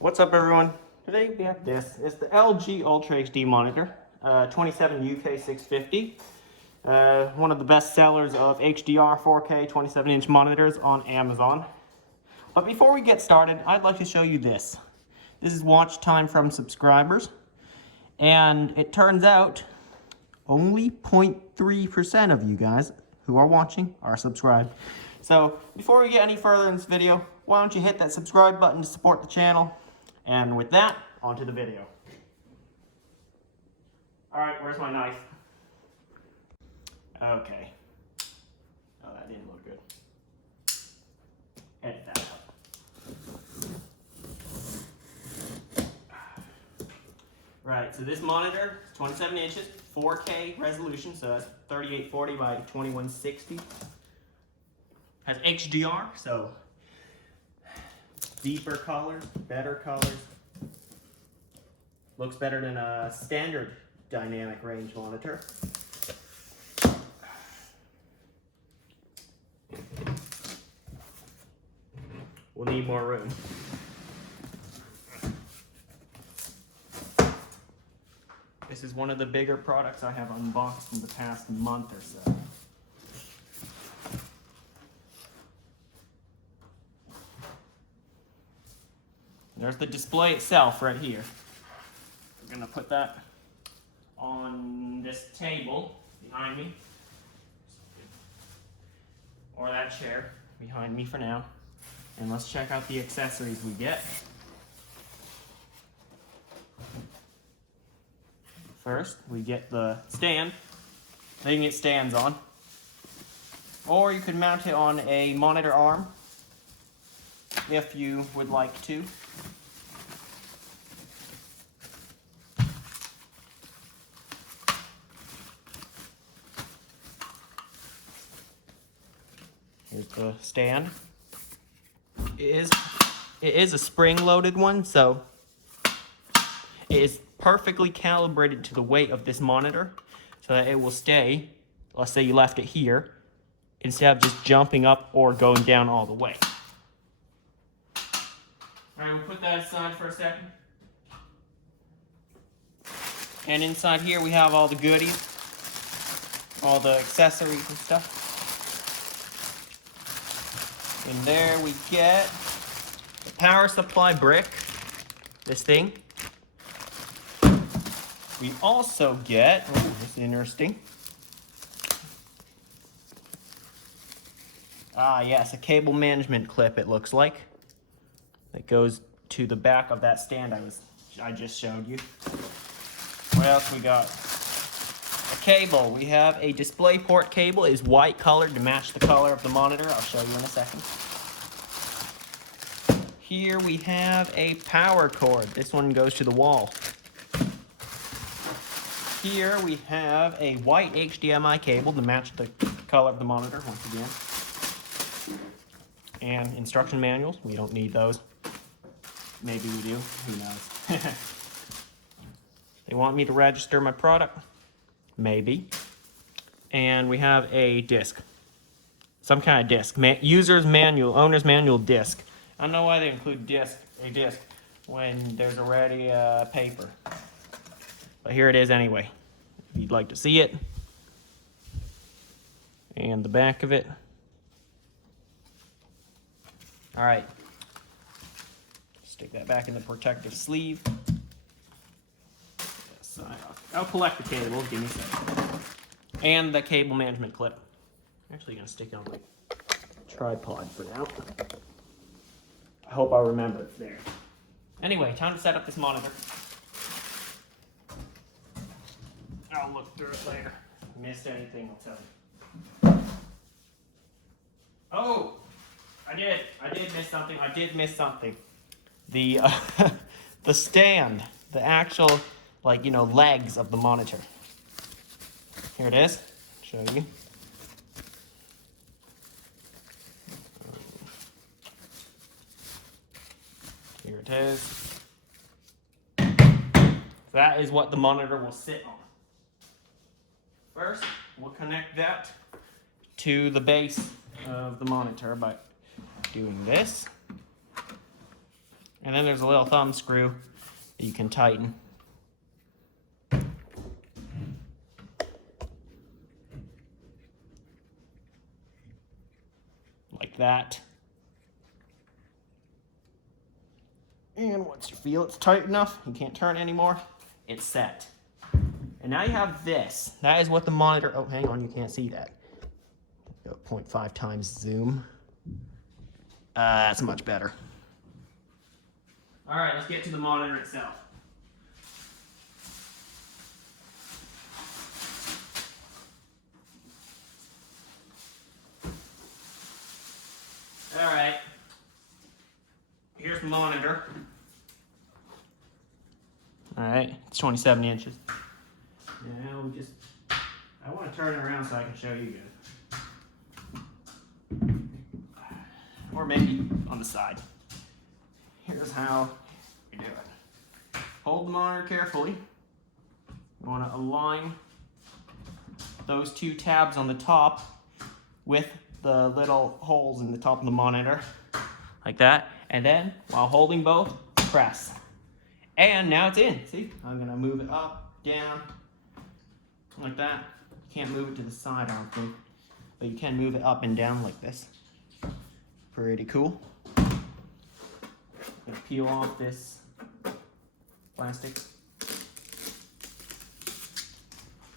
What's up, everyone? Today we have this. It's the LG Ultra HD monitor, 27UK650. One of the best sellers of HDR 4K 27-inch monitors on Amazon. But before we get started, I'd like to show you this. This is watch time from subscribers. And it turns out only 0.3% of you guys who are watching are subscribed. So before we get any further in this video, why don't you hit that subscribe button to support the channel? And with that, onto the video. Alright, where's my knife? Okay. Oh, that didn't look good. Edit that out. Right, so this monitor is 27 inches, 4K resolution, so that's 3840 by 2160. Has HDR, so deeper colors, better colors. Looks better than a standard dynamic range monitor. We'll need more room. This is one of the bigger products I have unboxed in the past month or so. There's the display itself right here. We're gonna put that on this table behind me, or that chair behind me for now. And let's check out the accessories we get. First, we get the stand that you can get stands on, or you could mount it on a monitor arm if you would like to. Here's the stand. It is a spring-loaded one, so it is perfectly calibrated to the weight of this monitor so that it will stay, let's say you left it here, instead of just jumping up or going down all the way. Alright, we'll put that aside for a second. And inside here we have all the goodies, all the accessories and stuff. In there we get the power supply brick, this thing. We also get, oh, this is interesting. Ah, yes, a cable management clip, it looks like. That goes to the back of that stand I just showed you. What else we got? A cable. We have a DisplayPort cable. It is white colored to match the color of the monitor. I'll show you in a second. Here we have a power cord. This one goes to the wall. Here we have a white HDMI cable to match the color of the monitor once again. And instruction manuals. We don't need those. Maybe we do. Who knows? They want me to register my product? Maybe. And we have a disc. Some kind of disc. User's manual, owner's manual disc. I don't know why they include a disc when there's already paper. But here it is anyway, if you'd like to see it. And the back of it. All right. Stick that back in the protective sleeve. Yes, I'll collect the cable, give me a second. And the cable management clip. I'm actually gonna stick it on my tripod for now. I hope I remember it there. Anyway, time to set up this monitor. I'll look through it later. If I missed anything, I'll tell you. Oh, I did miss something. I did miss something. The the stand, the actual, like, you know, legs of the monitor. Here it is. Show you. Here it is. That is what the monitor will sit on. First, we'll connect that to the base of the monitor by doing this. And then there's a little thumb screw that you can tighten. Like that. And once you feel it's tight enough, you can't turn it anymore, it's set. And now you have this. That is what the monitor, oh, hang on, you can't see that. Go 0.5 times zoom. That's much better. All right, let's get to the monitor itself. All right, here's the monitor. All right, it's 27 inches. Now we just, I want to turn it around so I can show you guys. Or maybe on the side. Here's how you do it. Hold the monitor carefully. You want to align those two tabs on the top with the little holes in the top of the monitor, like that. And then, while holding both, press. And now it's in. See, I'm gonna move it up, down, like that. You can't move it to the side, I don't think, but you can move it up and down like this. Pretty cool. Gonna peel off this plastic.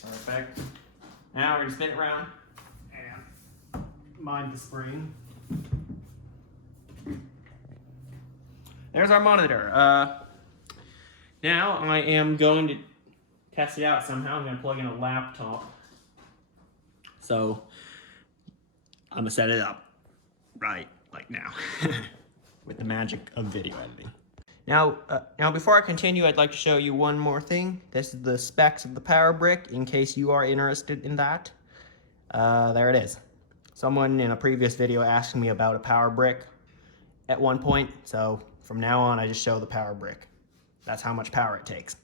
Perfect. Now we're gonna spin it around and mind the spring. There's our monitor. Now I am going to test it out somehow. I'm going to plug in a laptop. So I'm going to set it up right like now with the magic of video editing. Now before I continue, I'd like to show you one more thing. This is the specs of the power brick in case you are interested in that. There it is. Someone in a previous video asked me about a power brick at one point, so from now on I just show the power brick. That's how much power it takes.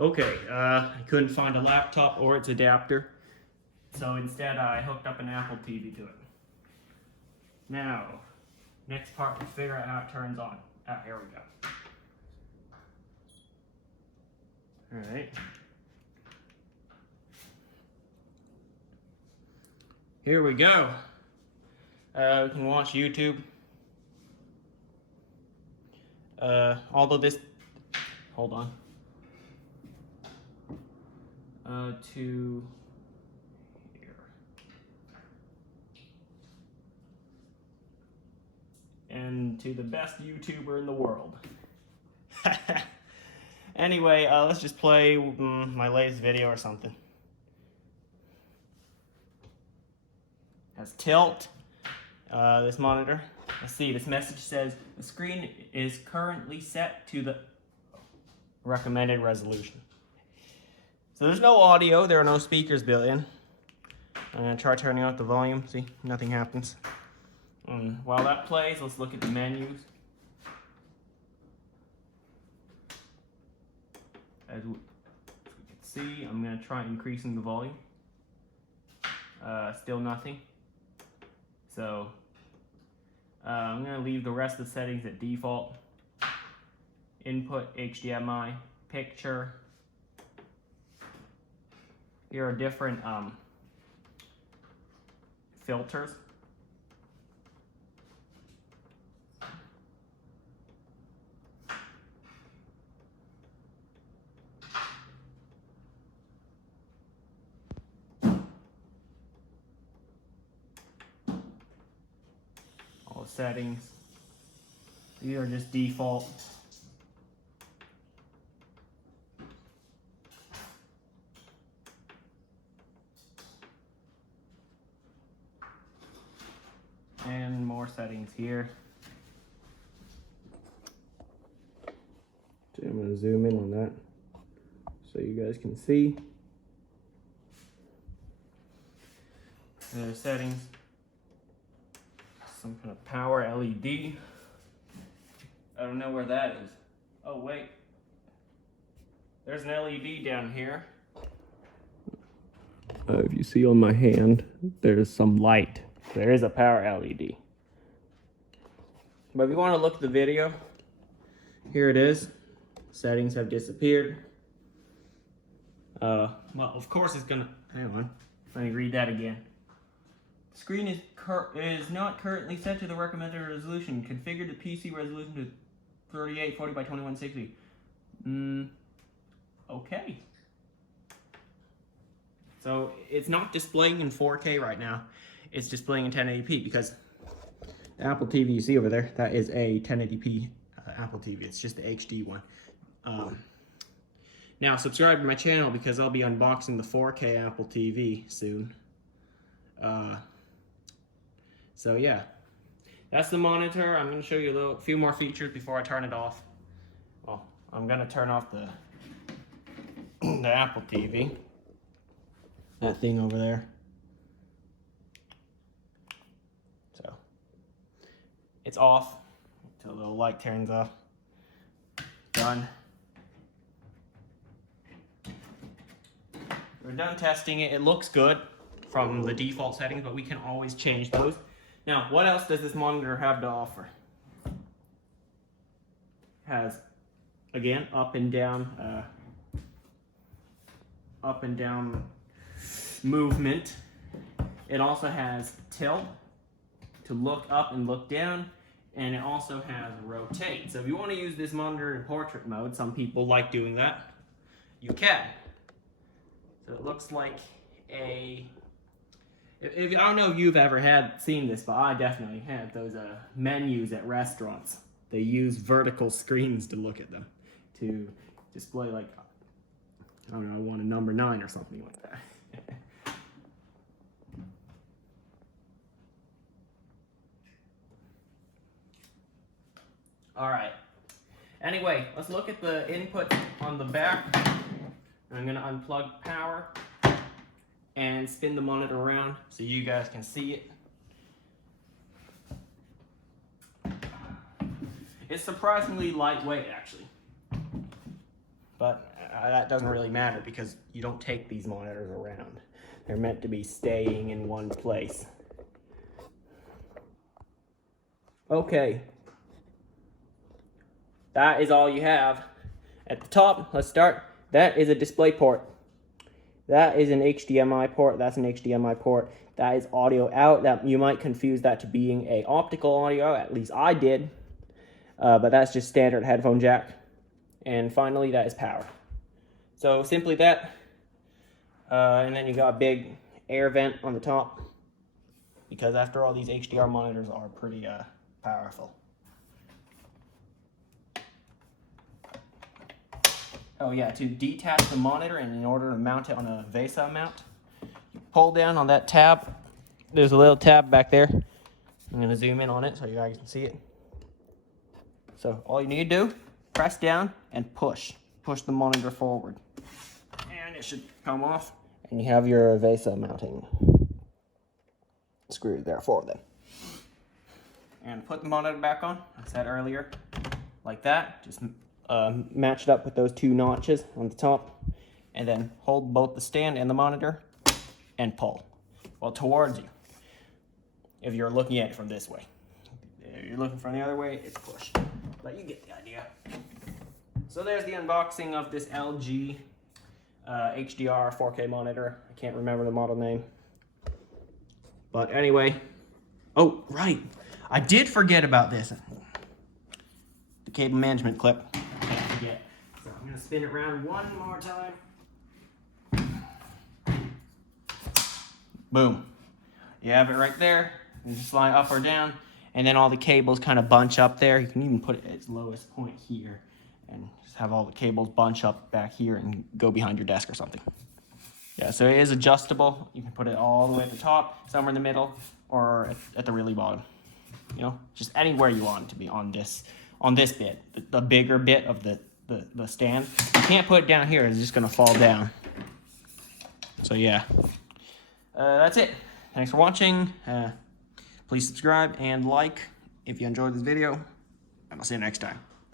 Okay, I couldn't find a laptop or its adapter, so instead I hooked up an Apple TV to it. Now, next part to figure out how it turns on. Here we go. Alright. Here we go. We can watch YouTube. Although this, hold on. To here. And to the best YouTuber in the world. Anyway, let's just play my latest video or something. Has tilt, this monitor. Let's see, this message says, the screen is currently set to the recommended resolution. So there's no audio, there are no speakers built in. I'm gonna try turning out the volume, see, nothing happens. While that plays, let's look at the menus. As we can see, I'm gonna try increasing the volume. Still nothing. So I'm gonna leave the rest of the settings at default. Input, HDMI, picture. Here are different filters. All the settings. These are just default. And more settings here. So I'm going to zoom in on that so you guys can see. There's settings. Some kind of power LED. I don't know where that is. Oh wait. There's an LED down here. If you see on my hand, there's some light. There is a power LED. But if you want to look at the video, here it is. Settings have disappeared. Well, of course it's gonna, hang on, let me read that again. The screen is not currently set to the recommended resolution. Configure the PC resolution to 3840 by 2160. Okay. So it's not displaying in 4K right now. It's displaying in 1080p because the Apple TV you see over there, that is a 1080p Apple TV. It's just the HD one. Now subscribe to my channel because I'll be unboxing the 4K Apple TV soon. So yeah, that's the monitor. I'm going to show you a few more features before I turn it off. Well, I'm going to turn off the Apple TV. That thing over there. So it's off until the light turns off. Done. We're done testing it. It looks good from the default settings, but we can always change those. Now, what else does this monitor have to offer? Has, again, up and down movement. It also has tilt to look up and look down, and it also has rotate. So if you want to use this monitor in portrait mode, some people like doing that, you can. So it looks like I don't know if you've ever seen this, but I definitely have those menus at restaurants. They use vertical screens to look at them, to display, like, I don't know, I want a number 9 or something like that. All right. Anyway, let's look at the input on the back. I'm going to unplug power and spin the monitor around so you guys can see it. It's surprisingly lightweight, actually. But that doesn't really matter because you don't take these monitors around. They're meant to be staying in one place. Okay. That is all you have. At the top, let's start. That is a display port. That is an HDMI port. That's an HDMI port. That is audio out. That you might confuse that to being a optical audio. At least I did. But that's just standard headphone jack. And finally, that is power. So simply that. And then you got a big air vent on the top. Because after all, these HDR monitors are pretty powerful. Oh yeah, to detach the monitor and in order to mount it on a VESA mount, you pull down on that tab. There's a little tab back there. I'm going to zoom in on it so you guys can see it. So all you need to do, press down and push. Push the monitor forward. And it should come off. And you have your VESA mounting screw there for them. And put the monitor back on, I said earlier, like that. Just match it up with those 2 notches on the top, and then hold both the stand and the monitor and pull. Well, towards you. If you're looking at it from this way. If you're looking from the other way, it's push. But you get the idea. So there's the unboxing of this LG HDR 4K monitor. I can't remember the model name. But anyway, oh, right. I did forget about this. The cable management clip. Forget. So I'm going to spin it around one more time. Boom. You have it right there. You just slide up or down, and then all the cables kind of bunch up there. You can even put it at its lowest point here and just have all the cables bunch up back here and go behind your desk or something. Yeah, so it is adjustable. You can put it all the way at the top, somewhere in the middle, or at the really bottom. You know, just anywhere you want it to be on this bit, the bigger bit of the stand. You can't put it down here, it's just gonna fall down. So yeah, that's it. Thanks for watching. Please subscribe and like if you enjoyed this video, and I'll see you next time.